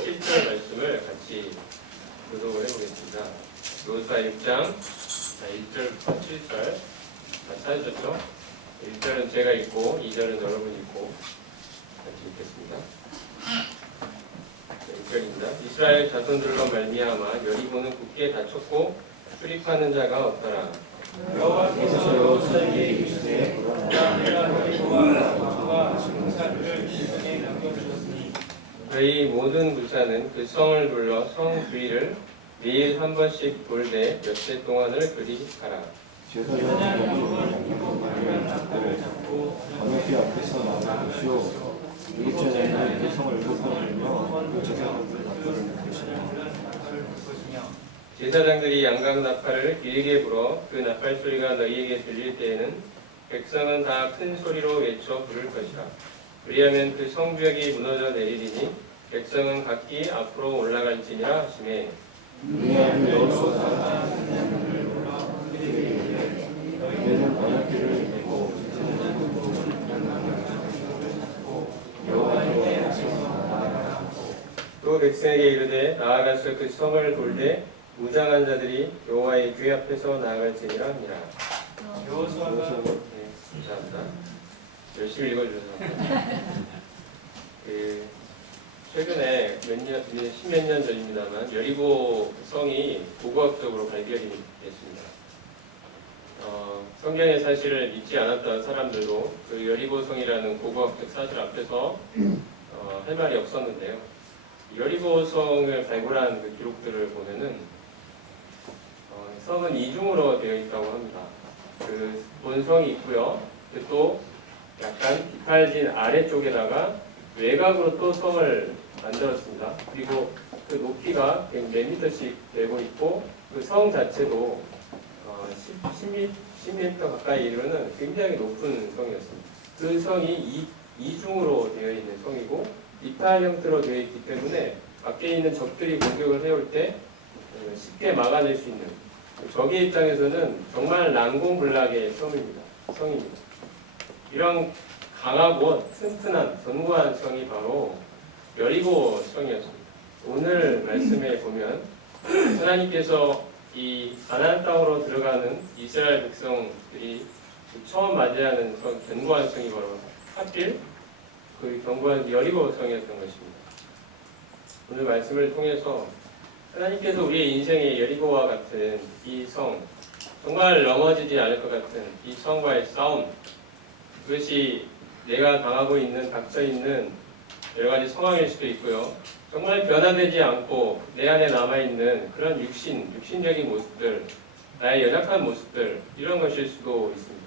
7절 말씀을 같이 교독을 해보겠습니다. 요호수아 6장 1절부터 7절 다 찾으셨죠? 1절은 제가 읽고 2절은 여러분이 읽고 같이 읽겠습니다. 1절입니다. 이스라엘 자손들로 말미암아 여리고는 굳게 닫혔고 출입하는 자가 없더라. 여호와께서 여호수아에게 이르시되 내가 여리고와 라마와 승산을 기근에 남겨주셨으니 저희 모든 부자는 그 성을 둘러 성 주위를 매일 한 번씩 돌되 몇해 동안을 그리 가라. 제사장이 양념 마리아 닭을 잡고 번역기 앞에서 나가시오. 일제자는 그 성을 7번 돌며 그 제사장들 닭들을 묶으시며 제사장들이 양각 나팔을 길게 불어 그 나팔 소리가 너희에게 들릴 때에는 백성은 다 큰 소리로 외쳐 부를 것이라. 그리하면 그 성벽이 무너져 내리리니 백성은 각기 앞으로 올라갈지니라 하시매. 우리는 여호수아가 그냥을 몰아 그들에게 이르되 너희는 번역기를 이기고 제사장은 모든 양각을 잡고 여호와의 앞에서 나아가라. 또 백성에게 이르되 나아가서 그 성을 돌되 무장한 자들이 여호와의 귀 앞에서 나아갈지니라 하니라. 여호수아가 네, 감사합니다. 열심히 읽어주셔서. 최근에 십몇 년 전입니다만 여리고 성이 고고학적으로 발견이 됐습니다. 성경의 사실을 믿지 않았던 사람들도 그 여리고 성이라는 고고학적 사실 앞에서 할 말이 없었는데요. 여리고 성을 발굴한 그 기록들을 보면은 성은 이중으로 되어 있다고 합니다. 그 본성이 있고요. 또 약간 비탈진 아래쪽에다가 외곽으로 또 성을 만들었습니다. 그리고 그 높이가 몇 미터씩 되고 있고 그 성 자체도 10m 가까이 이르는 굉장히 높은 성이었습니다. 그 성이 이중으로 되어 있는 성이고 이탈 형태로 되어 있기 때문에 밖에 있는 적들이 공격을 해올 때 쉽게 막아낼 수 있는 적의 입장에서는 정말 난공불락의 성입니다. 이런 강하고 튼튼한 견고한 성이 바로 여리고 성이었습니다. 오늘 말씀에 보면 하나님께서 이 가나안 땅으로 들어가는 이스라엘 백성들이 처음 맞이하는 견고한 성이 바로 하필 그 견고한 여리고 성이었던 것입니다. 오늘 말씀을 통해서 하나님께서 우리의 인생의 여리고와 같은 이 성, 정말 넘어지지 않을 것 같은 이 성과의 싸움, 그것이 내가 당하고 있는, 닥쳐있는 여러 가지 상황일 수도 있고요. 정말 변화되지 않고 내 안에 남아있는 그런 육신적인 모습들, 나의 연약한 모습들, 이런 것일 수도 있습니다.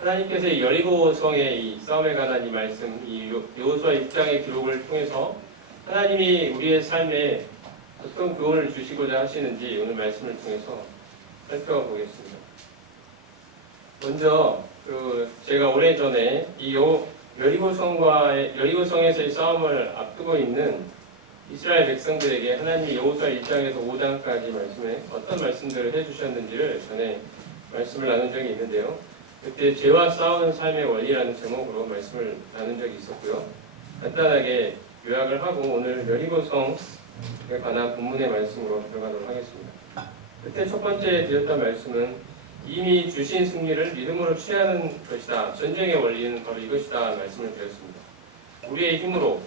하나님께서 이 여리고 성의 이 싸움에 관한 이 말씀, 이 여호수아 6장의 기록을 통해서 하나님이 우리의 삶에 어떤 교훈을 주시고자 하시는지 오늘 말씀을 통해서 살펴보겠습니다. 먼저 제가 오래전에 이 여리고성에서의 싸움을 앞두고 있는 이스라엘 백성들에게 하나님이 여호수아 1장에서 5장까지 말씀에 어떤 말씀들을 해주셨는지를 전에 말씀을 나눈 적이 있는데요. 그때 죄와 싸우는 삶의 원리라는 제목으로 말씀을 나눈 적이 있었고요. 간단하게 요약을 하고 오늘 여리고성에 관한 본문의 말씀으로 들어가도록 하겠습니다. 그때 첫 번째 드렸던 말씀은 이미 주신 승리를 믿음으로 취하는 것이다. 전쟁의 원리는 바로 이것이다. 말씀을 드렸습니다. 우리의 힘으로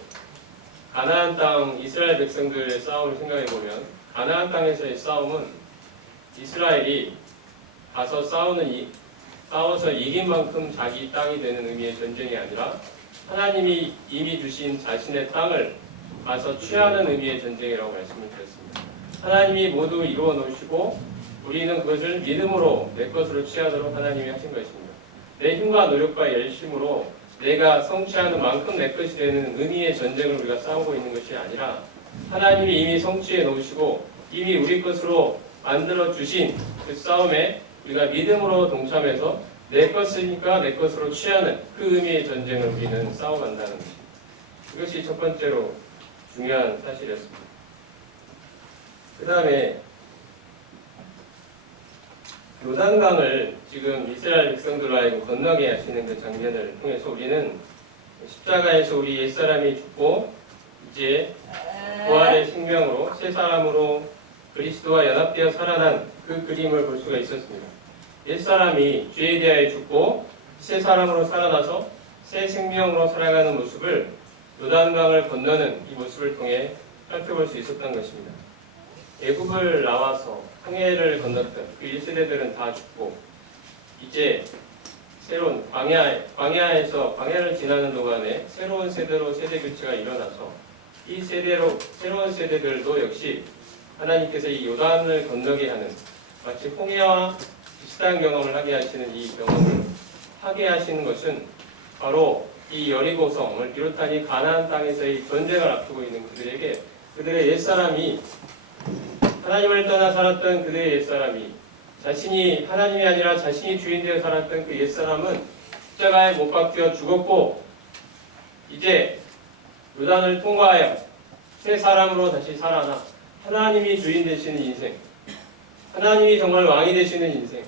가나안 땅 이스라엘 백성들의 싸움을 생각해보면 가나안 땅에서의 싸움은 이스라엘이 가서 싸워서 이긴 만큼 자기 땅이 되는 의미의 전쟁이 아니라 하나님이 이미 주신 자신의 땅을 가서 취하는 의미의 전쟁이라고 말씀을 드렸습니다. 하나님이 모두 이루어 놓으시고 우리는 그것을 믿음으로 내 것으로 취하도록 하나님이 하신 것입니다. 내 힘과 노력과 열심으로 내가 성취하는 만큼 내 것이 되는 의미의 전쟁을 우리가 싸우고 있는 것이 아니라 하나님이 이미 성취해 놓으시고 이미 우리 것으로 만들어 주신 그 싸움에 우리가 믿음으로 동참해서 내 것이니까 내 것으로 취하는 그 의미의 전쟁을 우리는 싸워간다는 것입니다. 이것이 첫 번째로 중요한 사실이었습니다. 그 다음에 요단강을 지금 이스라엘 백성들로 하여금 건너게 하시는 그 장면을 통해서 우리는 십자가에서 우리 옛사람이 죽고 이제 부활의 생명으로 새 사람으로 그리스도와 연합되어 살아난 그 그림을 볼 수가 있었습니다. 옛사람이 죄에 대하여 죽고 새 사람으로 살아나서 새 생명으로 살아가는 모습을 요단강을 건너는 이 모습을 통해 살펴볼 수 있었던 것입니다. 애굽을 나와서 항해를 건넜던 그 1세대들은 다 죽고 이제 새로운 광야를 지나는 동안에 새로운 세대로 세대 교체가 일어나서 이 새로운 세대들도 역시 하나님께서 이 요단을 건너게 하는 마치 홍해와 비슷한 경험을 하게 하시는 이 경험을 하게 하시는 것은 바로 이 여리고성을 비롯한 이 가나안 땅에서의 전쟁을 앞두고 있는 그들에게 그들의 옛사람이 하나님을 떠나 살았던 그들의 옛사람이 자신이 하나님이 아니라 자신이 주인 되어 살았던 그 옛사람은 십자가에 못 박혀 죽었고 이제 요단을 통과하여 새 사람으로 다시 살아나 하나님이 주인 되시는 인생, 하나님이 정말 왕이 되시는 인생,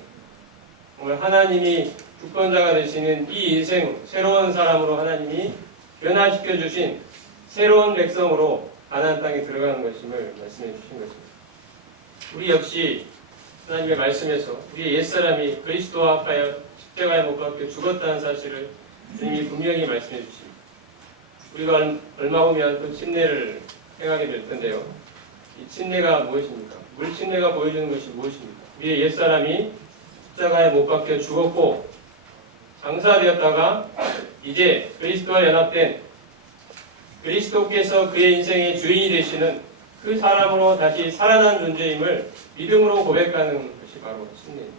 정말 하나님이 주권자가 되시는 이 인생, 새로운 사람으로 하나님이 변화시켜 주신 새로운 백성으로 가나안 땅에 들어가는 것임을 말씀해 주신 것입니다. 우리 역시 하나님의 말씀에서 우리의 옛사람이 그리스도와 합하여 십자가에 못 박혀 죽었다는 사실을 주님이 분명히 말씀해 주십니다. 우리가 얼마 후면 또 침례를 행하게 될 텐데요. 이 침례가 무엇입니까? 물침례가 보여주는 것이 무엇입니까? 우리의 옛사람이 십자가에 못 박혀 죽었고 장사되었다가 이제 그리스도와 연합된 그리스도께서 그의 인생의 주인이 되시는 그 사람으로 다시 살아난 존재임을 믿음으로 고백하는 것이 바로 침례입니다.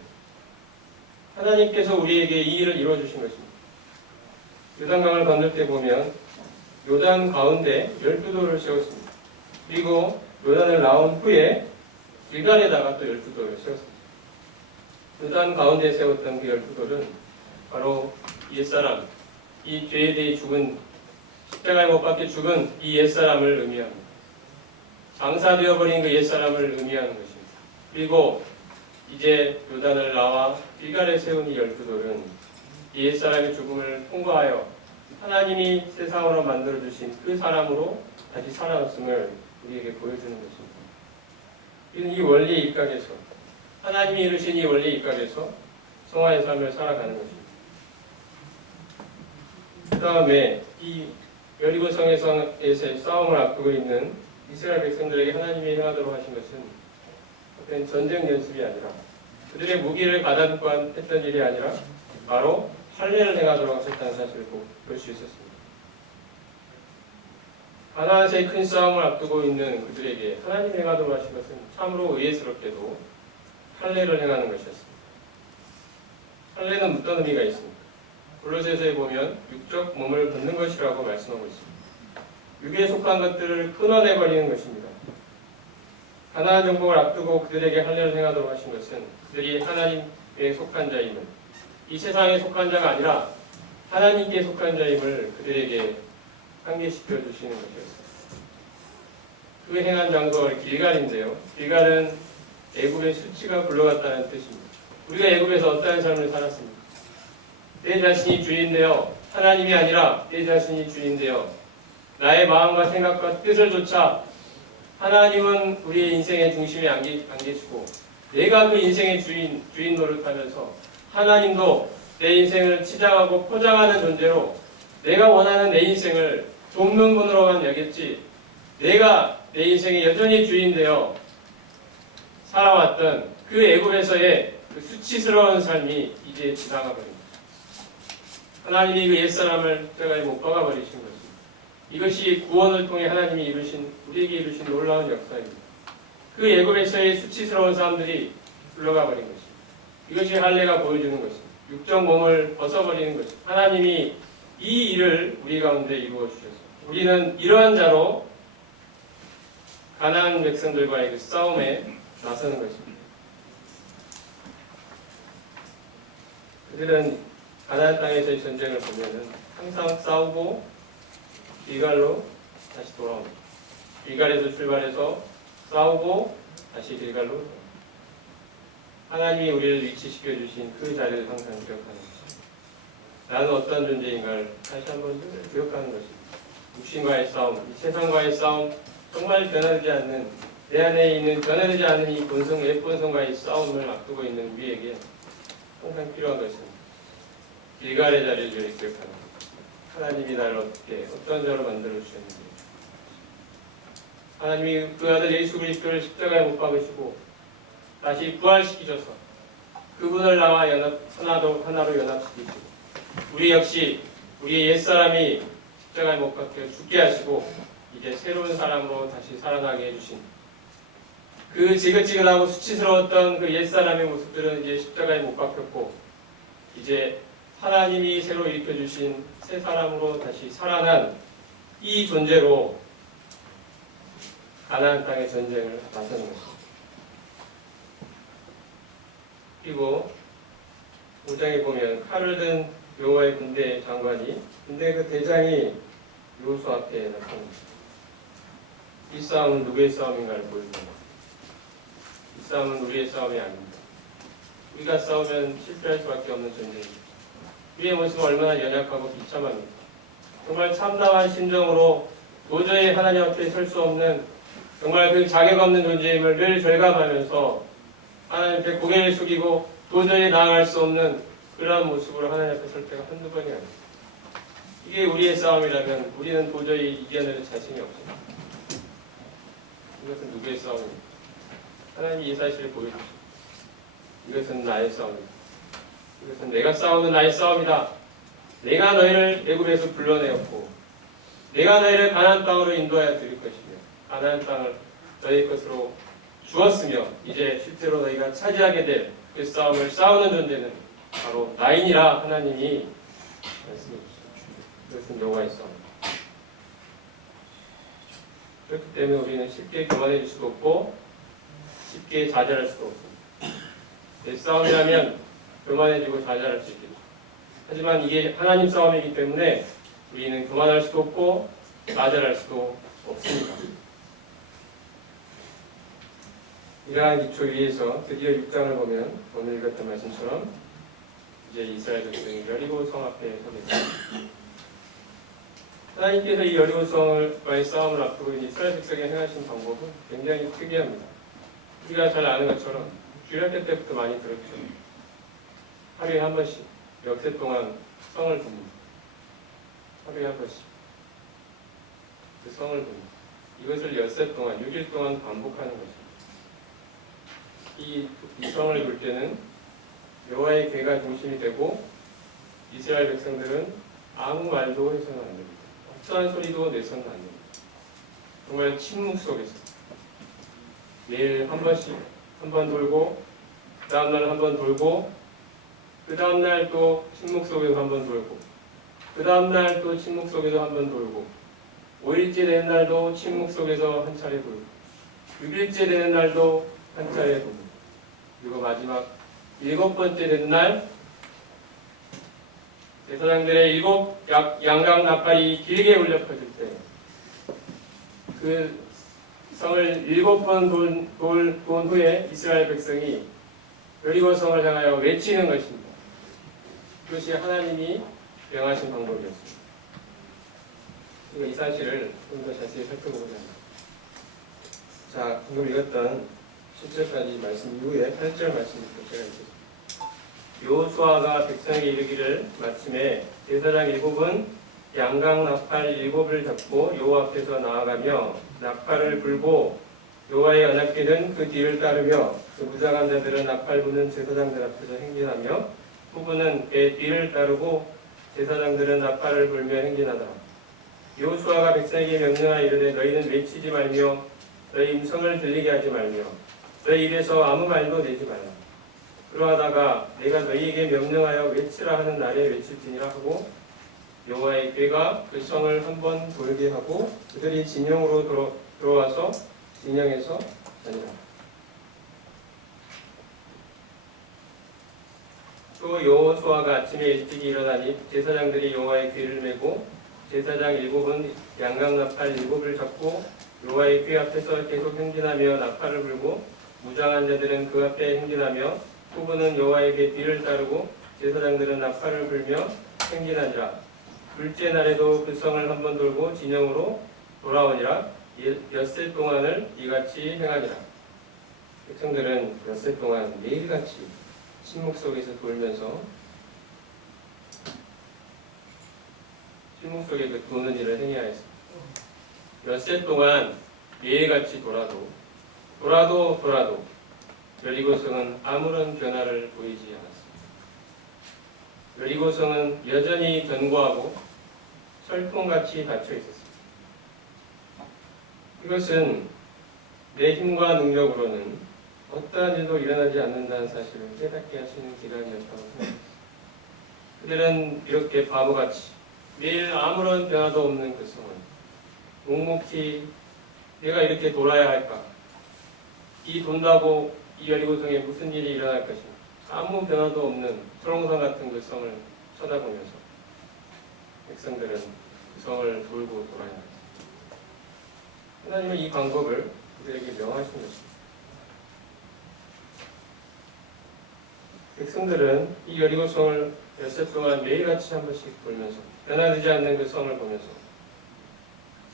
하나님께서 우리에게 이 일을 이루어주신 것입니다. 요단강을 건널 때 보면 요단 가운데 12돌을 세웠습니다. 그리고 요단을 나온 후에 길갈에다가 또 12돌을 세웠습니다. 요단 가운데 세웠던 그 12돌은 바로 옛사람, 이 죄에 대해 죽은 십자가에 못 박혀 죽은 이 옛사람을 의미합니다. 장사되어버린 그 옛사람을 의미하는 것입니다. 그리고 이제 요단을 나와 길갈에 세운 이 12돌은 이 옛사람의 죽음을 통과하여 하나님이 세상으로 만들어주신 그 사람으로 다시 살아났음을 우리에게 보여주는 것입니다. 이는 이 원리에 입각해서 하나님이 이루신 이 원리에 입각해서 성화의 삶을 살아가는 것입니다. 그 다음에 이 여리고성에서의 싸움을 앞두고 있는 이스라엘 백성들에게 하나님이 행하도록 하신 것은 어떤 전쟁 연습이 아니라 그들의 무기를 가다듬고 했던 일이 아니라 바로 할례를 행하도록 하셨다는 사실을 볼 수 있었습니다. 가나안에서의 큰 싸움을 앞두고 있는 그들에게 하나님이 행하도록 하신 것은 참으로 의외스럽게도 할례를 행하는 것이었습니다. 할례는 어떤 의미가 있습니까? 골로새서에 보면 육적 몸을 벗는 것이라고 말씀하고 있습니다. 육에 속한 것들을 끊어내버리는 것입니다. 가나안 정복을 앞두고 그들에게 할례를 행하도록 하신 것은 그들이 하나님께 속한 자임을, 이 세상에 속한 자가 아니라 하나님께 속한 자임을 그들에게 상기시켜 주시는 것이었습니다. 그 행한 장소가 길갈인데요. 길갈은 애굽의 수치가 굴러갔다는 뜻입니다. 우리가 애굽에서 어떠한 삶을 살았습니까? 내 자신이 주인되어 하나님이 아니라 내 자신이 주인되어 나의 마음과 생각과 뜻을 조차 하나님은 우리의 인생의 중심에 안 계시고 내가 그 인생의 주인 노릇하면서 하나님도 내 인생을 치장하고 포장하는 존재로 내가 원하는 내 인생을 돕는 분으로만 여겼지 내가 내 인생의 여전히 주인되어 살아왔던 그 애굽에서의 그 수치스러운 삶이 이제 지나가 버립니다. 하나님이 그 옛사람을 십자가에 못 박아버리신 것입니다. 이것이 구원을 통해 하나님이 우리에게 이루신 놀라운 역사입니다. 그 애굽에서의 수치스러운 사람들이 물러가 버린 것입니다. 이것이 할례가 보여주는 것입니다. 육적 몸을 벗어버리는 것입니다. 하나님이 이 일을 우리 가운데 이루어 주셔서 우리는 이러한 자로 가나안 백성들과의 그 싸움에 나서는 것입니다. 그들은 가나안 땅에서의 전쟁을 보면은 항상 싸우고 길갈로 다시 돌아옵니다. 길갈에서 출발해서 싸우고 다시 길갈로 돌아옵니다. 하나님이 우리를 위치시켜 주신 그 자리를 항상 기억하는 것입니다. 나는 어떤 존재인가를 다시 한번 기억하는 것입니다. 육신과의 싸움, 이 세상과의 싸움, 정말 변화되지 않는, 내 안에 있는 변화되지 않는 이 본성, 옛 본성과의 싸움을 앞두고 있는 우리에게 항상 필요한 것은 길갈의 자리를 기억하는, 하나님이 나를 어떻게 어떤 자로 만들어 주셨는지, 하나님이 그 아들 예수 그리스도를 십자가에 못 박으시고 다시 부활시키셔서 그분을 나와 하나로 연합시키시고, 우리 역시 우리의 옛사람이 십자가에 못 박혀 죽게 하시고 이제 새로운 사람으로 다시 살아나게 해주신, 그 지긋지긋하고 수치스러웠던 그 옛사람의 모습들은 이제 십자가에 못 박혔고 이제 하나님이 새로 일으켜주신 새 사람으로 다시 살아난 이 존재로 가나안 땅의 전쟁을 나서는 것입니다. 그리고 5장에 보면 칼을 든 여호와의 군대 장관이, 근데 그 대장이 여호수 앞에 나타납니다. 이 싸움은 누구의 싸움인가를 보여줍니다. 이 싸움은 우리의 싸움이 아닙니다. 우리가 싸우면 실패할 수밖에 없는 전쟁입니다. 우리의 모습은 얼마나 연약하고 비참합니까? 정말 참담한 심정으로 도저히 하나님 앞에 설 수 없는, 정말 그 자격 없는 존재임을 늘 절감하면서 하나님 앞에 고개를 숙이고 도저히 나아갈 수 없는 그러한 모습으로 하나님 앞에 설 때가 한두 번이 아닙니다. 이게 우리의 싸움이라면 우리는 도저히 이겨낼 자신이 없습니다. 이것은 누구의 싸움입니까? 하나님이 이 사실을 보여주십니다. 이것은 나의 싸움이다. 이것은 내가 싸우는 나의 싸움이다. 내가 너희를 애굽에서 불러내었고 내가 너희를 가나안 땅으로 인도하여 드릴 것이며 가나안 땅을 너희 것으로 주었으며 이제 실제로 너희가 차지하게 될 그 싸움을 싸우는 존재는 바로 나이니라 하나님이 말씀해 주십니다. 이것은 여호와의 싸움입니다. 그렇기 때문에 우리는 쉽게 교만해질 수도 없고 쉽게 좌절할 수도 없습니다. 내 싸움이라면 교만해지고 좌절할 수 있겠죠. 하지만 이게 하나님 싸움이기 때문에 우리는 교만할 수도 없고 좌절할 수도 없습니다. 이러한 기초 위에서 드디어 6장을 보면 오늘 읽었던 말씀처럼 이제 이스라엘 백성이 여리고 성 앞에 서게 됩니다. 하나님께서 이 여리고 성과의 싸움을 앞두고 있는 이스라엘 백성이 행하신 방법은 굉장히 특이합니다. 우리가 잘 아는 것처럼 주일학교 때부터 많이 들었죠. 하루에 한 번씩 역세 동안 성을 봅니다. 하루에 한 번씩 그 성을 봅니다. 이것을 엿새 동안 6일 동안 반복하는 것입니다. 이 성을 볼 때는 여호와의 궤가 중심이 되고 이스라엘 백성들은 아무 말도 해서는 안 됩니다. 어떠한 소리도 내서는 안 됩니다. 정말 침묵 속에서 매일 한 번씩 한 번 돌고 그 다음날 한 번 돌고 그 다음날 또 침묵 속에서 한 번 돌고 그 다음날 또 침묵 속에서 한 번 돌고 5일째 되는 날도 침묵 속에서 한 차례 돌고 6일째 되는 날도 한 차례 돌고 그리고 마지막 7번째 되는 날 제사장들의 7 양각 나팔이 길게 울려 퍼질 때 그 성을 7번 돈 후에 이스라엘 백성이 여리고 성을 향하여 외치는 것입니다. 그것이 하나님이 명하신 방법이었습니다. 이 사실을 좀 더 자세히 살펴보고자 합니다. 자, 방금 읽었던 7절까지 말씀 이후에 8절 말씀부터 제가 읽겠습니다. 여호수아가 백성에게 이르기를 마침에 제사장 7은 양각 나팔 7을 잡고 여호와 앞에서 나아가며 나팔을 불고 여호와의 언약궤는 그 뒤를 따르며 그 무장한 자들은 나팔 부는 제사장들 앞에서 행진하며 후분은 그 뒤를 따르고 제사장들은 나팔을 불며 행진하더라. 여호수아가 백성에게 명령하여 이르되 너희는 외치지 말며 너희 음성을 들리게 하지 말며 너희 입에서 아무 말도 내지 말라. 그러하다가 내가 너희에게 명령하여 외치라 하는 날에 외칠지니라 하고 여호와의 궤가 그 성을 한번 돌게 하고 그들이 진영으로 들어와서 진영에서 자니라. 또 여호수아가 아침에 일찍이 일어나니 제사장들이 여호와의 궤를 메고 제사장 7은 양각나팔 7을 잡고 여호와의 궤 앞에서 계속 행진하며 나팔을 불고 무장한 자들은 그 앞에 행진하며 후분은 여호와의 궤 뒤를 따르고 제사장들은 나팔을 불며 행진하니라. 둘째 날에도 그 성을 한번 돌고 진영으로 돌아오니라. 엿새 동안을 이같이 행하니라. 백성들은 엿새 동안 매일같이 침묵 속에서 돌면서 침묵 속에 그 도는 일을 행해야 했습니다. 엿새 동안 매일같이 돌아도 여리고성은 아무런 변화를 보이지 않았습니다. 여리고성은 여전히 견고하고 철통같이 닫혀 있었습니다. 이것은 내 힘과 능력으로는 어떠한 일도 일어나지 않는다는 사실을 깨닫게 하시는 기간이었다고 생각합니다. 그들은 이렇게 바보같이 매일 아무런 변화도 없는 그 성은 묵묵히 내가 이렇게 돌아야 할까? 이 돈다고 이 여리고성에 무슨 일이 일어날 것인가? 아무 변화도 없는 초롱성 같은 그 성을 쳐다보면서 백성들은 그 성을 돌고 돌아야 합니다. 하나님은 이 방법을 그들에게 명하신 것입니다. 백성들은 이 여리고성을 엿새 동안 매일같이 한 번씩 돌면서 변화되지 않는 그 성을 보면서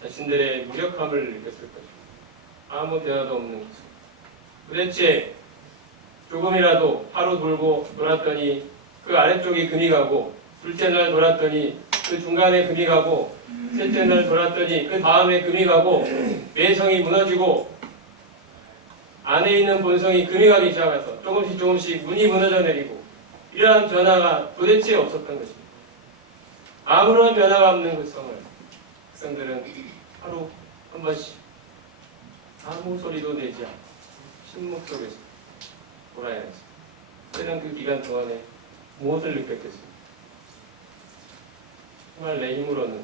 자신들의 무력함을 느꼈을 것입니다. 아무 변화도 없는 그 성. 도대체 조금이라도 하루 돌고 돌았더니 그 아래쪽이 금이 가고 둘째 날 돌았더니 그 중간에 금이 가고 셋째 날 돌았더니 그 다음에 금이 가고 외성이 무너지고 안에 있는 본성이 금이 가기 시작해서 조금씩 문이 무너져 내리고 이러한 변화가 도대체 없었던 것입니다. 아무런 변화가 없는 그 성을 백성들은 하루 한 번씩 아무 소리도 내지 않고 침묵 속에서 돌아야 했습니다. 그들은 그 기간 동안에 무엇을 느꼈겠습니까? 정말 내 힘으로는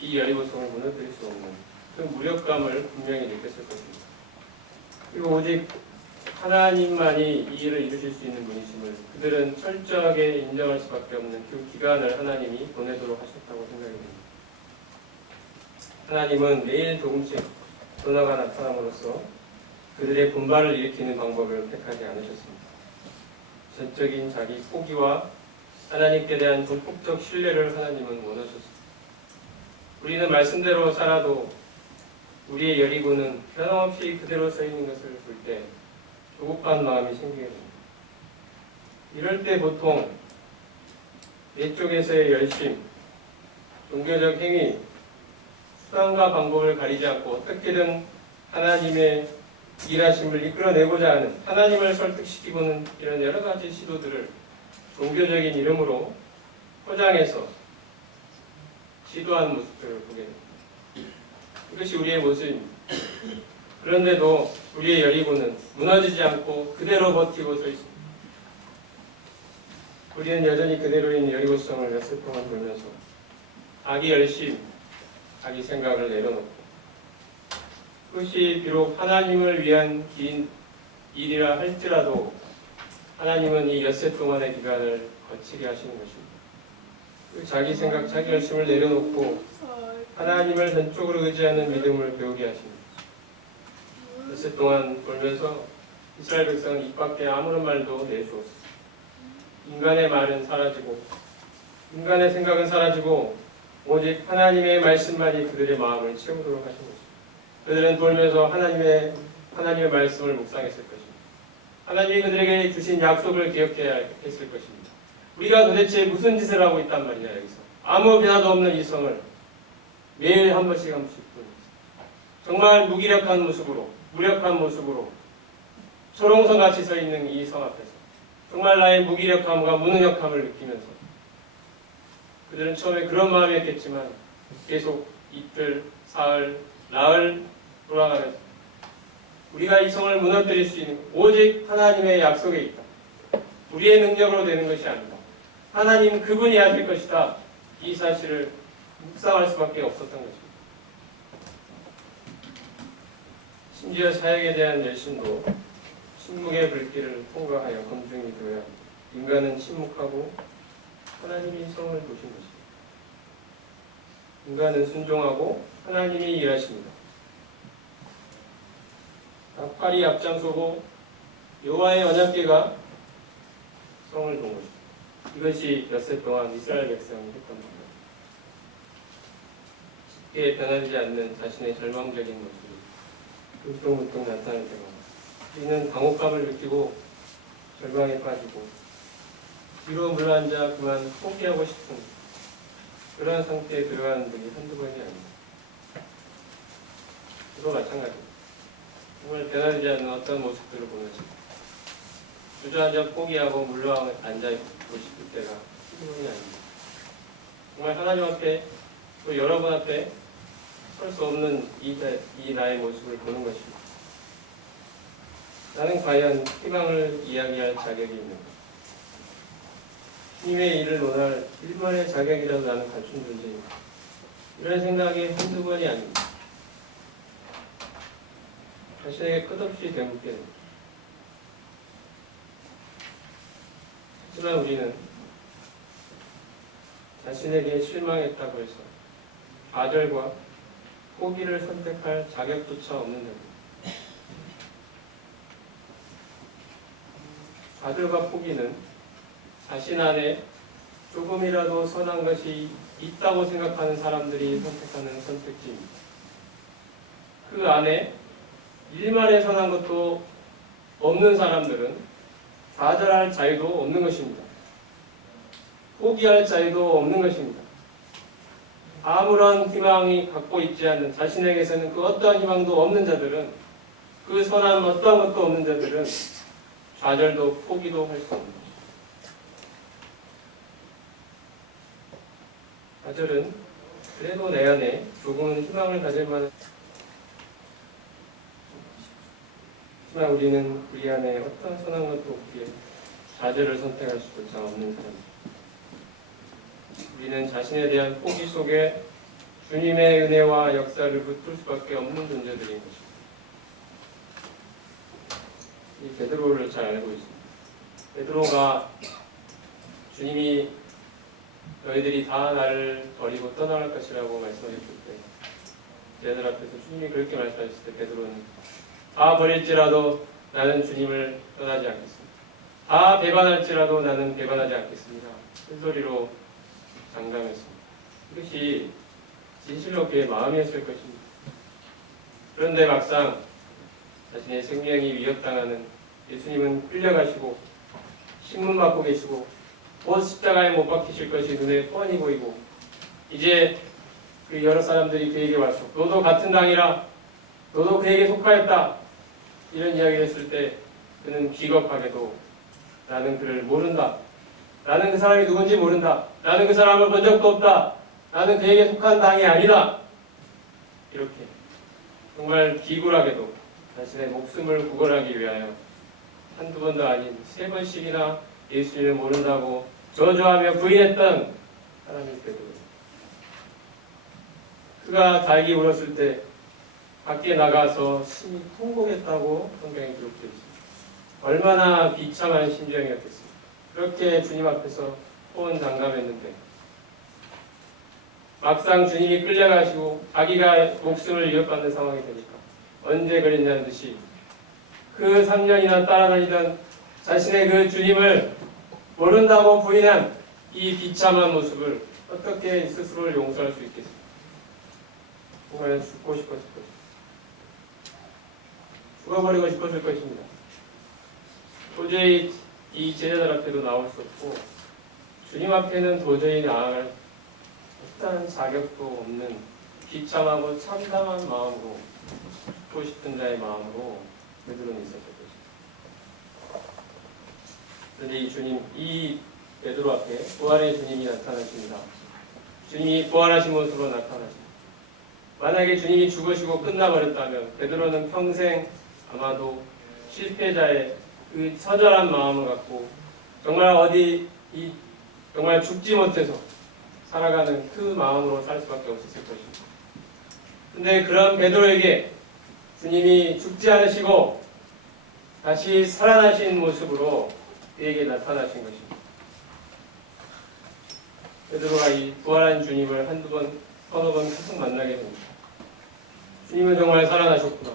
이 여리고성을 무너뜨릴 수 없는 그 무력감을 분명히 느꼈을 것입니다. 그리고 오직 하나님만이 이 일을 이루실 수 있는 분이심을 그들은 철저하게 인정할 수밖에 없는 그 기간을 하나님이 보내도록 하셨다고 생각이 됩니다. 하나님은 매일 조금씩 변화가 나타남으로써 그들의 분발을 일으키는 방법을 택하지 않으셨습니다. 전적인 자기 포기와 하나님께 대한 전폭적 신뢰를 하나님은 원하셨습니다. 우리는 말씀대로 살아도 우리의 여리고는 변함없이 그대로 서 있는 것을 볼 때 조급한 마음이 생기게 됩니다. 이럴 때 보통 내 쪽에서의 열심, 종교적 행위, 수단과 방법을 가리지 않고 어떻게든 하나님의 일하심을 이끌어내고자 하는 하나님을 설득시키고는 이런 여러 가지 시도들을 종교적인 이름으로 포장해서 시도하는 모습들을 보게 됩니다. 이것이 우리의 모습입니다. 그런데도 우리의 여리고는 무너지지 않고 그대로 버티고 서 있습니다. 우리는 여전히 그대로인 여리고성을 엿새 동안 돌면서 자기 열심, 자기 생각을 내려놓고 그것이 비록 하나님을 위한 긴 일이라 할지라도 하나님은 이 엿새 동안의 기간을 거치게 하시는 것입니다. 그 자기 생각, 자기 열심을 내려놓고 하나님을 전적으로 의지하는 믿음을 배우게 하십니다. 엿새 동안 돌면서 이스라엘 백성은 입 밖에 아무런 말도 내주었습니다. 인간의 말은 사라지고 인간의 생각은 사라지고 오직 하나님의 말씀만이 그들의 마음을 채우도록 하신 것입니다. 그들은 돌면서 하나님의 말씀을 묵상했을 것입니다. 하나님이 그들에게 주신 약속을 기억해야 했을 것입니다. 우리가 도대체 무슨 짓을 하고 있단 말이냐 여기서. 아무 변화도 없는 이 성을 매일 한 번씩 돌면서 정말 무기력한 모습으로 무력한 모습으로 초롱성같이 서 있는 이 성 앞에서 정말 나의 무기력함과 무능력함을 느끼면서 그들은 처음에 그런 마음이었겠지만 계속 이틀, 사흘, 나흘 돌아가면서 우리가 이 성을 무너뜨릴 수 있는 오직 하나님의 약속에 있다. 우리의 능력으로 되는 것이 아니다. 하나님 그분이 하실 것이다. 이 사실을 묵상할 수밖에 없었던 것입니다. 심지어 사역에 대한 열심도 침묵의 불길을 통과하여 검증이 되어야 합니다. 인간은 침묵하고 하나님이 성을 보신 것입니다. 인간은 순종하고 하나님이 일하십니다. 나팔이 앞장서고 여호와의 언약궤가 성을 본 것입니다. 이것이 엿새 동안 이스라엘 백성이 했던 겁니다. 쉽게 변하지 않는 자신의 절망적인 모습이 문득문득 나타날 때가 우리는 당혹감을 느끼고 절망에 빠지고 뒤로 물러앉아 그만 포기하고 싶은 그런 상태에 들어가는 분이 한두 번이 아닙니다. 저도 마찬가지입니다. 정말 변하지 않는 어떤 모습들을 보면서 주저앉아 포기하고 물러앉아 있고 싶을 때가 한두 번이 아닙니다. 정말 하나님 앞에 또 여러분 앞에 설 수 없는 이 나의 모습을 보는 것입니다. 나는 과연 희망을 이야기할 자격이 있는가? 주님의 일을 논할 일만의 자격이라도 나는 갖춘 존재입니다. 이런 생각이 한두 번이 아닙니다. 자신에게 끝없이 되묻게 됩니다. 하지만 우리는 자신에게 실망했다고 해서 좌절과 포기를 선택할 자격조차 없는 겁니다. 좌절과 포기는 자신 안에 조금이라도 선한 것이 있다고 생각하는 사람들이 선택하는 선택지입니다. 그 안에 일말의 선한 것도 없는 사람들은 좌절할 자유도 없는 것입니다. 포기할 자유도 없는 것입니다. 아무런 희망이 갖고 있지 않는 자신에게서는 그 어떠한 희망도 없는 자들은 그 선한 어떠한 것도 없는 자들은 좌절도 포기도 할 수 없는 것입니다. 좌절은 그래도 내 안에 조금은 희망을 가질 만한 하지만 우리는 우리 안에 어떤 선한 것도 없기에 좌절을 선택할 수조차 없는 사람입니다. 우리는 자신에 대한 포기 속에 주님의 은혜와 역사를 붙들 수밖에 없는 존재들인 것입니다. 이 베드로를 잘 알고 있습니다. 베드로가 주님이 너희들이 다 나를 버리고 떠나갈 것이라고 말씀하셨을 때 제자들 앞에서 주님이 그렇게 말씀하셨을 때 베드로는 다 버릴지라도 나는 주님을 떠나지 않겠습니다. 다 배반할지라도 나는 배반하지 않겠습니다. 큰 소리로 장담했습니다. 이것이 진실로 그의 마음이었을 것입니다. 그런데 막상 자신의 생명이 위협당하는 예수님은 끌려가시고 신문받고 계시고 곧 십자가에 못 박히실 것이 눈에 뻔히 보이고 이제 그 여러 사람들이 그에게 와서 너도 같은 당이라 너도 그에게 속하였다 이런 이야기를 했을 때 그는 비겁하게도 나는 그를 모른다. 나는 그 사람이 누군지 모른다. 나는 그 사람을 본 적도 없다. 나는 그에게 속한 당이 아니다. 이렇게 정말 비굴하게도 자신의 목숨을 구걸하기 위하여 한두 번도 아닌 3번씩이나 예수님을 모른다고 저주하며 부인했던 사람이 베드로입니다. 그가 달기 울었을 때 밖에 나가서 심히 통곡했다고 성경에 기록되어 있습니다. 얼마나 비참한 심정이었겠습니까? 그렇게 주님 앞에서 호언장담했는데 막상 주님이 끌려가시고 자기가 목숨을 위협받는 상황이 되니까 언제 그랬냐는 듯이 그 3년이나 따라다니던 자신의 그 주님을 모른다고 부인한 이 비참한 모습을 어떻게 스스로를 용서할 수 있겠습니까? 정말 죽고 싶었을 것입니다. 죽어버리고 싶었을 것입니다. 도저히 이 제자들 앞에도 나올 수 없고 주님 앞에는 도저히 나아갈 어떠한 자격도 없는 비참하고 참담한 마음으로 죽고 싶은 자의 마음으로 베드로는 있었을 것입니다. 그런데 이 주님, 이 베드로 앞에 부활의 주님이 나타나십니다. 주님이 부활하신 모습으로 나타나십니다. 만약에 주님이 죽으시고 끝나버렸다면 베드로는 평생 아마도 실패자의 그 처절한 마음을 갖고 정말 정말 죽지 못해서 살아가는 그 마음으로 살 수밖에 없었을 것입니다. 근데 그런 베드로에게 주님이 죽지 않으시고 다시 살아나신 모습으로 그에게 나타나신 것입니다. 베드로가 이 부활한 주님을 한두 번, 서너 번 계속 만나게 됩니다. 주님은 정말 살아나셨구나.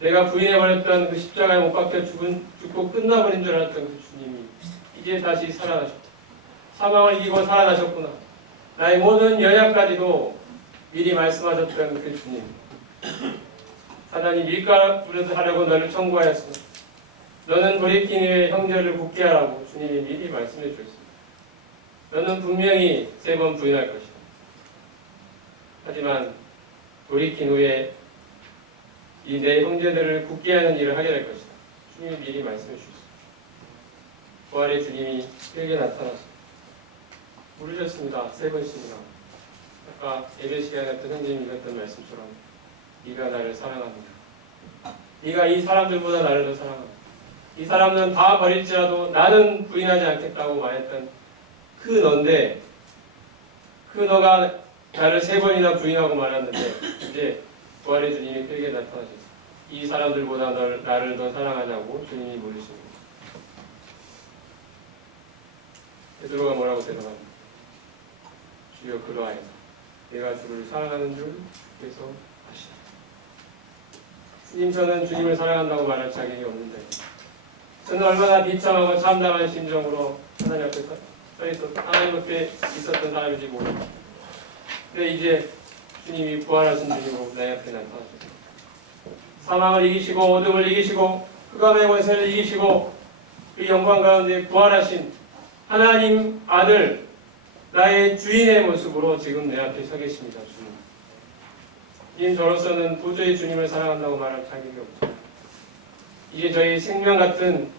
내가 부인해버렸던 그 십자가에 못 박혀 죽고 끝나버린 줄 알았던 그 주님이 이제 다시 살아나셨다. 사망을 이기고 살아나셨구나. 나의 모든 연약까지도 미리 말씀하셨던 그 주님, 사단이 밀가루라도 하려고 너를 청구하였으나 너는 돌이킨 후에 형제를 굳게 하라고 주님이 미리 말씀해 주셨습니다. 너는 분명히 3번 부인할 것이다. 하지만 돌이킨 후에 이 내 형제들을 굳게 하는 일을 하게 될 것이다. 주님이 미리 말씀해 주셨습니다. 부활의 주님이 그에게 나타나서 부르셨습니다. 3번씩이나. 아까 예배 시간에 했던 형제님이 했던 말씀처럼 네가 나를 사랑합니다. 네가 이 사람들보다 나를 더 사랑합니다. 이 사람은 다 버릴지라도 나는 부인하지 않겠다고 말했던 그 너인데, 그 너가 나를 3번이나 부인하고 말았는데 이제 부활의 주님이 그에게 나타나셨어요. 이 사람들보다 나를 더 사랑하냐고 주님이 물으십니다. 베드로가 뭐라고 대답합니까? 주여 그러하여서 내가 주를 사랑하는 줄 주께서 아시다. 주님, 저는 주님을 사랑한다고 말할 자격이 없는 자입니다. 저는 얼마나 비참하고 참담한 심정으로 하나님 앞에 하나님 앞에 있었던 사람인지 모릅니다. 근데 이제 주님이 부활하신 주님으로 내 앞에 나타나셨습니다. 사망을 이기시고 어둠을 이기시고 흑암의 권세를 이기시고 그 영광 가운데 부활하신 하나님 아들, 나의 주인의 모습으로 지금 내 앞에 서 계십니다. 주님, 저로서는 도저히 주님을 사랑한다고 말할 자격이 없죠. 이게 저희 생명 같은,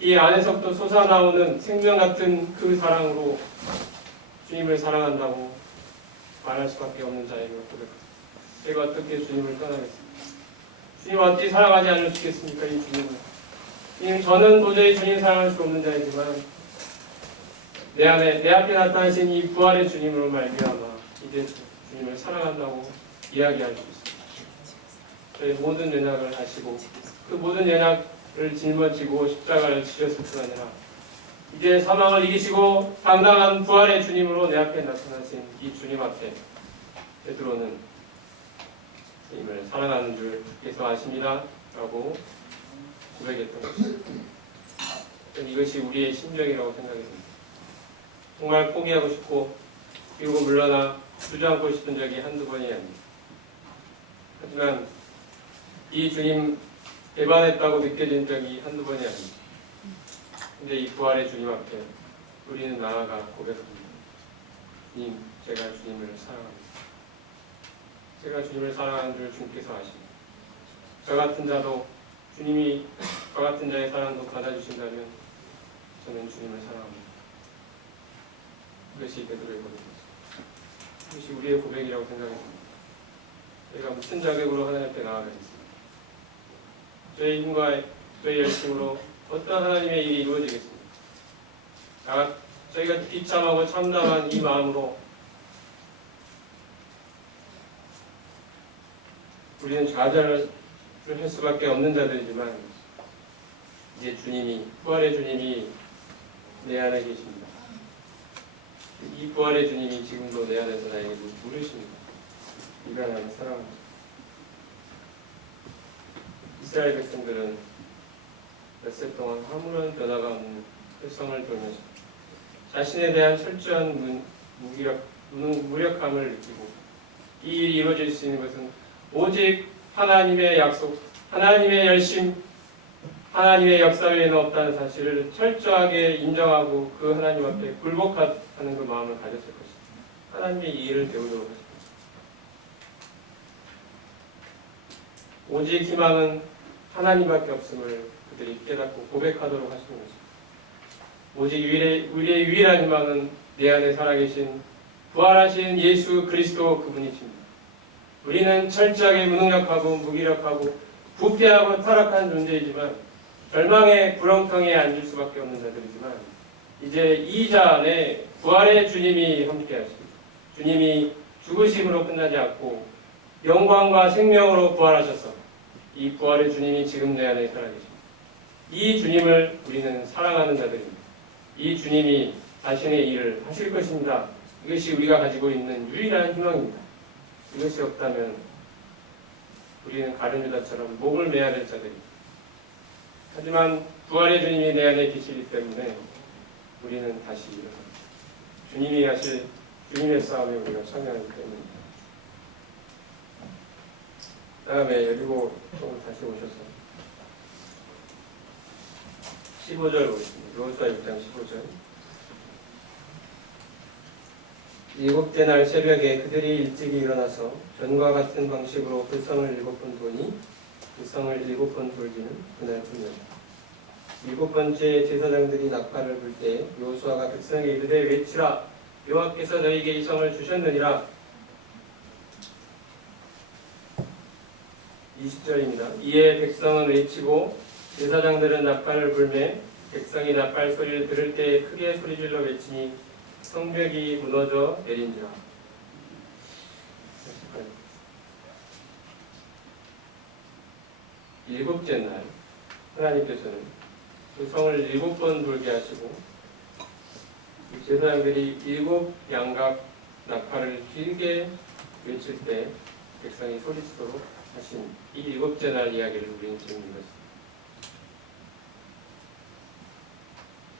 이 안에서부터 솟아나오는 생명 같은 그 사랑으로 주님을 사랑한다고 말할 수밖에 없는 자임을 고백합니다. 제가 어떻게 주님을 떠나겠습니까? 주님 어떻게 사랑하지 않을 수 있겠습니까? 이 주님을. 주님, 저는 도저히 주님 사랑할 수 없는 자이지만 내 앞에 나타나신 이 부활의 주님으로 말미암아 이제 주님을 사랑한다고 이야기할 수 있습니다. 저희 모든 연약을 하시고 그 모든 연약을 짊어지고 십자가를 지셨을 뿐 아니라 이제 사망을 이기시고 당당한 부활의 주님으로 내 앞에 나타나신 이 주님 앞에 베드로는 주님을 사랑하는 줄 주께서 아십니다 라고 고백했던 것입니다. 이것이 우리의 심정이라고 생각이 듭니다. 정말 포기하고 싶고 그리고 물러나 주저앉고 싶은 적이 한두 번이 아닙니다. 하지만 이 주님 배반했다고 느껴진 적이 한두 번이 아닙니다. 근데 이 부활의 주님 앞에 우리는 나아가 고백합니다. 주님, 제가 주님을 사랑합니다. 제가 주님을 사랑하는 줄 주님께서 아십니다. 저 같은 자도 주님이 저 같은 자의 사랑도 받아주신다면 저는 주님을 사랑합니다. 그것이 베드로의 고백입니다. 그것이 우리의 고백이라고 생각합니다. 저희가 무슨 자격으로 하나님 앞에 나아가겠습니까? 저희 힘과 저희 열심으로 어떤 하나님의 일이 이루어지겠습니까? 저희가 비참하고 참담한 이 마음으로 우리는 좌절을 할 수밖에 없는 자들이지만 이제 주님이, 부활의 주님이 내 안에 계십니다. 이 부활의 주님이 지금도 내 안에서 나에게 물으십니다. 네가 나를 사랑하지? 이스라엘 백성들은 몇 세 동안 아무런 변화가 없는 혈성을 돌면서 자신에 대한 철저한 무력함을 느끼고 이 일이 이루어질 수 있는 것은 오직 하나님의 약속, 하나님의 열심, 하나님의 역사 외에는 없다는 사실을 철저하게 인정하고 그 하나님 앞에 굴복하는 그 마음을 가졌을 것입니다. 하나님의 이 일을 배우도록 하십니다. 오직 희망은 하나님밖에 없음을 그들이 깨닫고 고백하도록 하시는 것입니다. 오직 우리의 유일한 희망은 내 안에 살아계신 부활하신 예수 그리스도 그분이십니다. 우리는 철저하게 무능력하고 무기력하고 부패하고 타락한 존재이지만 절망의 구렁텅이에 앉을 수밖에 없는 자들이지만 이제 이 자 안에 부활의 주님이 함께 하십니다. 주님이 죽으심으로 끝나지 않고 영광과 생명으로 부활하셔서 이 부활의 주님이 지금 내 안에 살아계십니다. 이 주님을 우리는 사랑하는 자들입니다. 이 주님이 자신의 일을 하실 것입니다. 이것이 우리가 가지고 있는 유일한 희망입니다. 이것이 없다면 우리는 가룟유다처럼 목을 매야 될 자들입니다. 하지만 부활의 주님이 내 안에 계시기 때문에 우리는 다시 일어납니다. 주님이 하실 주님의 싸움에 우리가 참여하기 때문입니다. 다음에 여리고 좀 다시 오셔서 15절 보겠습니다. 여호수아 6장 15절. 일곱째 날 새벽에 그들이 일찍이 일어나서 전과 같은 방식으로 그 성을 7번 도니 그 성을 7번 돌기는 그날뿐이었다. 7번째 제사장들이 나팔을 불 때 여호수아가 백성에게 이르되 외치라 여호와께서 너희에게 이 성을 주셨느니라. 20절입니다. 이에 백성은 외치고 제사장들은 나팔을 불매 백성이 나팔 소리를 들을 때 크게 소리질러 외치니 성벽이 무너져 내린지라. 일곱째 날 하나님께서는 그 성을 7번 돌게 하시고 제사장들이 7 양각 나팔을 길게 외칠 때 백성이 소리치도록 하신 이 7째 날 이야기를 우리는 지금 읽었습니다.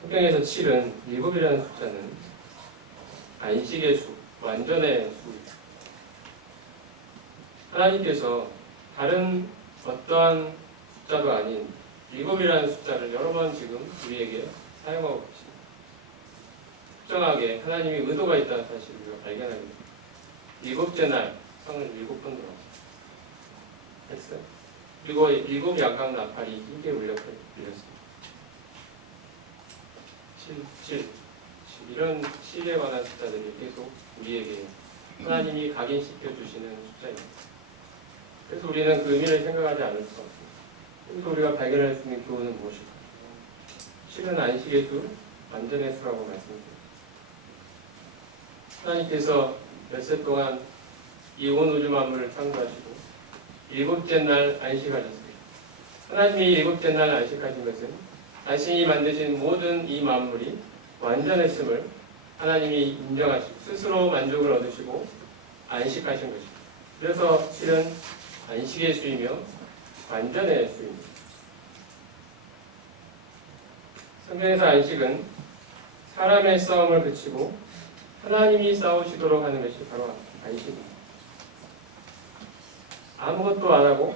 성경에서 7은 7이라는 숫자는 안식의 수, 완전의 수입니다. 하나님께서 다른 어떠한 숫자도 아닌 7이라는 숫자를 여러 번 지금 우리에게 사용하고 계십니다. 특정하게 하나님이 의도가 있다는 사실을 우리가 발견하게 됩니다. 7째 날 성을 7번 돌았어요. 했어요. 그리고 7 양각 나팔이 길게 울렸습니다. 7. 이런 7에 관한 숫자들이 계속 우리에게 하나님이 각인시켜 주시는 숫자입니다. 그래서 우리는 그 의미를 생각하지 않을 수 없습니다. 그래서 우리가 발견할 수 있는 교훈은 무엇일까요? 7은 안식의 수, 완전의 수라고 말씀드립니다. 하나님께서 엿새 동안 이 온 우주 만물을 창조하시고 7째 날 안식하셨습니다. 하나님이 7째 날 안식하신 것은 자신이 만드신 모든 이 만물이 완전했음을 하나님이 인정하시고 스스로 만족을 얻으시고 안식하신 것입니다. 그래서 7은 안식의 수이며 완전의 수입니다. 성경에서 안식은 사람의 싸움을 그치고 하나님이 싸우시도록 하는 것이 바로 안식입니다. 아무것도 안 하고,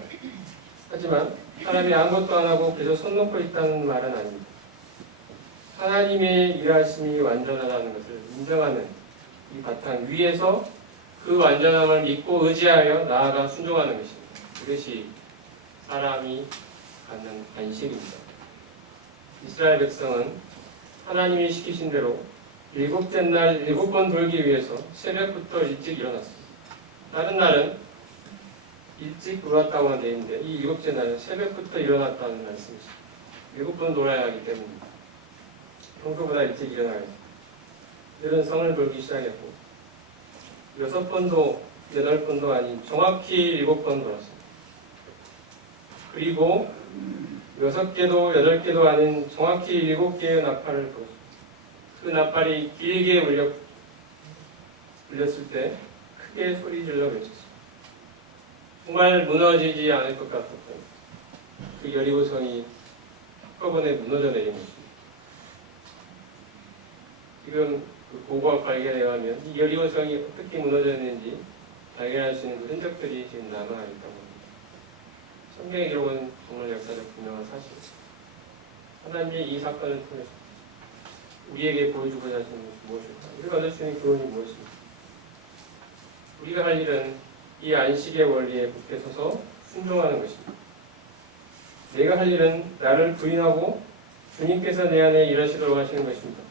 하지만 사람이 아무것도 안 하고 그저 손 놓고 있다는 말은 아닙니다. 하나님의 일하심이 완전하다는 것을 인정하는 이 바탕 위에서 그 완전함을 믿고 의지하여 나아가 순종하는 것입니다. 이것이 사람이 갖는 안식입니다. 이스라엘 백성은 하나님이 시키신 대로 7째 날 7번 돌기 위해서 새벽부터 일찍 일어났습니다. 다른 날은 일찍 놀았다고 되어 있는데 이 7째 날은 새벽부터 일어났다는 말씀이죠. 7번 놀아야 하기 때문입니다. 평소보다 일찍 일어나겠습니다. 이들은 성을 돌기 시작했고 6번도 8번도 아닌 정확히 7번 돌았습니다. 그리고 6개도 8개도 아닌 정확히 7개의 나팔을 불었습니다. 그 나팔이 길게 울렸을 때 크게 소리질러 외쳤습니다. 정말 무너지지 않을 것 같았던 그 여리고성이 한꺼번에 무너져 내린 것입니다. 지금 그 고고학 발견에 의하면 이 여리고성이 어떻게 무너졌는지 발견할 수 있는 그 흔적들이 지금 남아있다고 합니다. 성경의 기록은 정말 역사적 분명한 사실입니다. 하나님이 이 사건을 통해서 우리에게 보여주고자 하시는 것이 무엇일까? 우리가 얻을 수 있는 교훈이 무엇입니까? 우리가 할 일은 이 안식의 원리에 붙게 서서 순종하는 것입니다. 내가 할 일은 나를 부인하고 주님께서 내 안에 일하시도록 하시는 것입니다.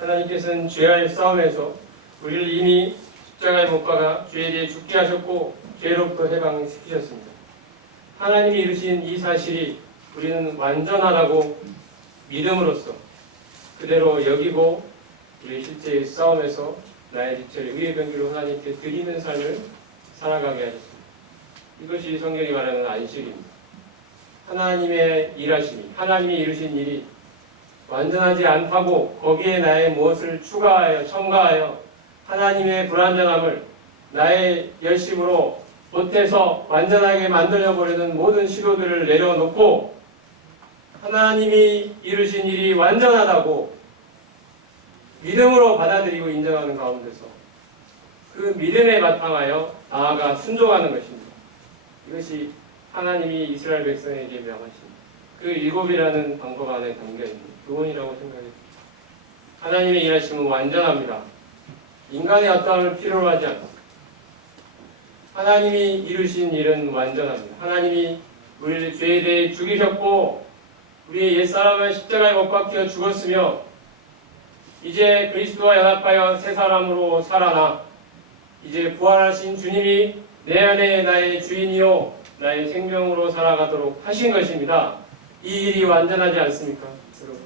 하나님께서는 죄와의 싸움에서 우리를 이미 십자가에 못 박아 죄에 대해 죽게 하셨고 죄로부터 해방시키셨습니다. 하나님이 이루신 이 사실이 우리는 완전하다고 믿음으로써 그대로 여기고 우리 실제의 싸움에서 나의 지체를 의의 병기로 하나님께 드리는 삶을 살아가게 하셨습니다. 이것이 성경이 말하는 안식입니다. 하나님의 일하심이, 하나님이 이루신 일이 완전하지 않다고 거기에 나의 무엇을 추가하여 첨가하여 하나님의 불완전함을 나의 열심으로 보태서 완전하게 만들어 보려는 모든 시도들을 내려놓고 하나님이 이루신 일이 완전하다고 믿음으로 받아들이고 인정하는 가운데서 그 믿음에 바탕하여 나아가 순종하는 것입니다. 이것이 하나님이 이스라엘 백성에게 명하신 그 일곱이라는 방법 안에 담겨있는 교훈이라고 생각합니다. 하나님의 일하심은 완전합니다. 인간의 어떠함을 필요로 하지 않습니다. 하나님이 이루신 일은 완전합니다. 하나님이 우리를 죄에 대해 죽이셨고 우리의 옛사람은 십자가에 못 박혀 죽었으며 이제 그리스도와 연합하여 새 사람으로 살아나 이제 부활하신 주님이 내 안에 나의 주인이요 나의 생명으로 살아가도록 하신 것입니다. 이 일이 완전하지 않습니까? 여러분,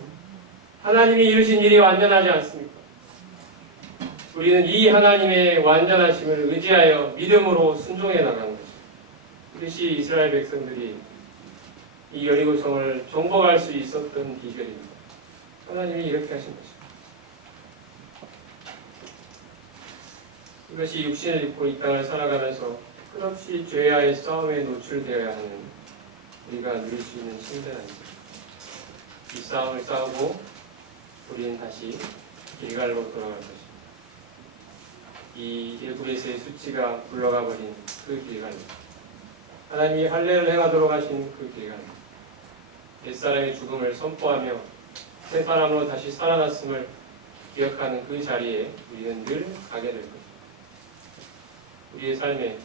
하나님이 이루신 일이 완전하지 않습니까? 우리는 이 하나님의 완전하심을 의지하여 믿음으로 순종해 나가는 것입니다. 이것이 이스라엘 백성들이 이 여리고성을 정복할 수 있었던 비결입니다. 하나님이 이렇게 하신 것입니다. 이것이 육신을 입고 이 땅을 살아가면서 끝없이 죄와의 싸움에 노출되어야 하는 우리가 누릴 수 있는 신뢰입니다. 이 싸움을 싸우고 우리는 다시 길갈로 돌아갈 것입니다. 이 일곱에서의 수치가 굴러가 버린 그 길갈, 하나님이 할례를 행하도록 하신 그 길갈, 옛사람의 죽음을 선포하며 새 사람으로 다시 살아났음을 기억하는 그 자리에 우리는 늘 가게 될 것입니다. 우리의 삶에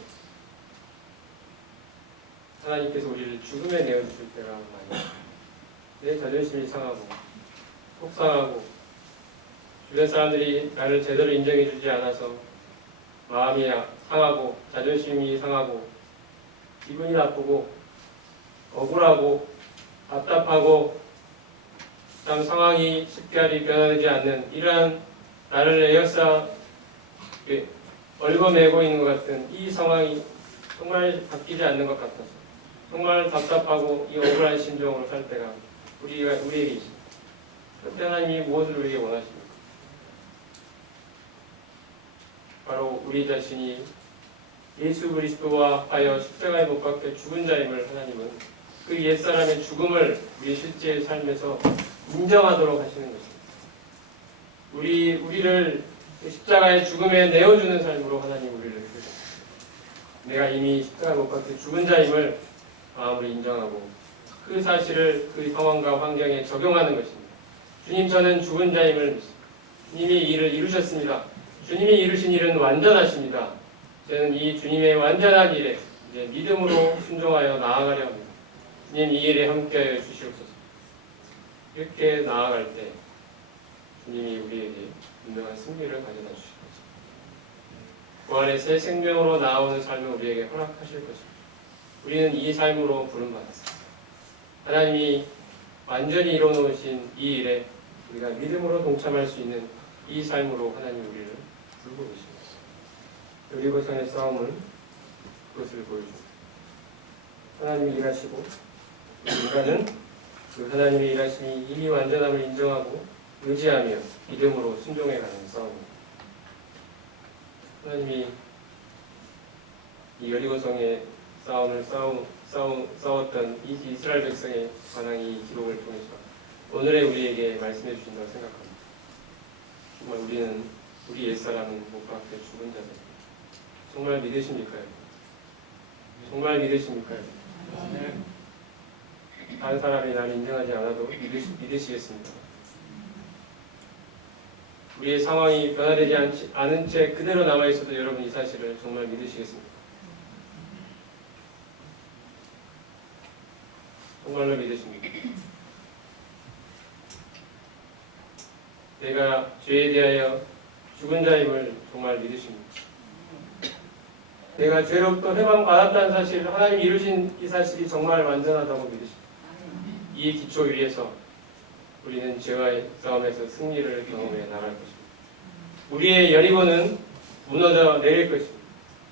하나님께서 우리를 죽음에 내어주실 때가 많이 내 자존심이 상하고 속상하고 주변 사람들이 나를 제대로 인정해주지 않아서 마음이 상하고 자존심이 상하고 기분이 나쁘고 억울하고 답답하고 참 상황이 쉽게 변화되지 않는 이러한 나를 에어싸 얽어매고 있는 것 같은 이 상황이 정말 바뀌지 않는 것 같아서 정말 답답하고 이 억울한 심정으로 살 때가 우리에게 있습니다. 그때 하나님이 무엇을 우리에게 원하십니까? 바로 우리 자신이 예수 그리스도와 하여 십자가에 못 박혀 죽은 자임을 하나님은 그 옛사람의 죽음을 우리 실제 삶에서 인정하도록 하시는 것입니다. 우리를 십자가의 죽음에 내어주는 삶으로 하나님 우리를 부르셨습니다. 내가 이미 십자가에 못 박혀 죽은 자임을 마음으로 인정하고 그 사실을 그 상황과 환경에 적용하는 것입니다. 주님, 저는 죽은 자임을 믿습니다. 주님이 이 일을 이루셨습니다. 주님이 이루신 일은 완전하십니다. 저는 이 주님의 완전한 일에 이제 믿음으로 순종하여 나아가려 합니다. 주님, 이 일에 함께하여 주시옵소서. 이렇게 나아갈 때 주님이 우리에게 분명한 승리를 가져다 주실 것입니다. 부활의 새 생명으로 나아오는 삶을 우리에게 허락하실 것입니다. 우리는 이 삶으로 부름받았습니다. 하나님이 완전히 이뤄놓으신 이 일에 우리가 믿음으로 동참할 수 있는 이 삶으로 하나님 우리를 부르고 계십니다. 여리고성의 싸움은 그것을 보여줍니다. 하나님이 일하시고 인간은 그 하나님의 일하심이 이미 완전함을 인정하고 의지하며 믿음으로 순종해가는 싸움입니다. 하나님이 이 여리고성의 싸움을 싸웠던 이 이스라엘 백성에 관한 이 기록을 통해서 오늘의 우리에게 말씀해 주신다고 생각합니다. 정말 우리는 우리 옛사람은 못 박혀 죽은 자들. 정말 믿으십니까? 정말 믿으십니까? 네. 다른 사람이 나를 인정하지 않아도 믿으시겠습니까? 우리의 상황이 변화되지 않은 채 그대로 남아있어도 여러분 이 사실을 정말 믿으시겠습니까? 정말로 믿으십니까? 내가 죄에 대하여 죽은 자임을 정말 믿으십니까? 내가 죄로부터 해방받았다는 사실, 하나님이 이루신 이 사실이 정말 완전하다고 믿으십니까? 이 기초 위에서 우리는 죄와의 싸움에서 승리를 경험해 나갈 것입니다. 우리의 여리고는 무너져 내릴 것입니다.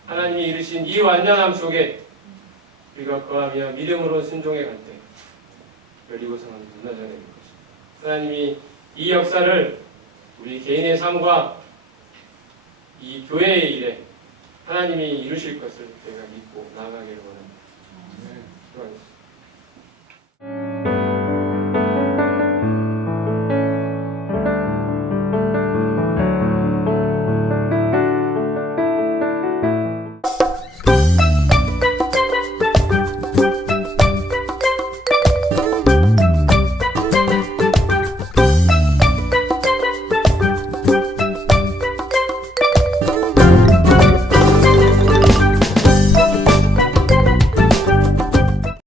하나님이 이루신 이 완전함 속에 우리가 거하며 믿음으로 순종해 갈 때 여리고성은 무너져 내릴 것입니다. 하나님이 이 역사를 우리 개인의 삶과 이 교회의 일에 하나님이 이루실 것을 저희가 믿고 나아가기를 원합니다.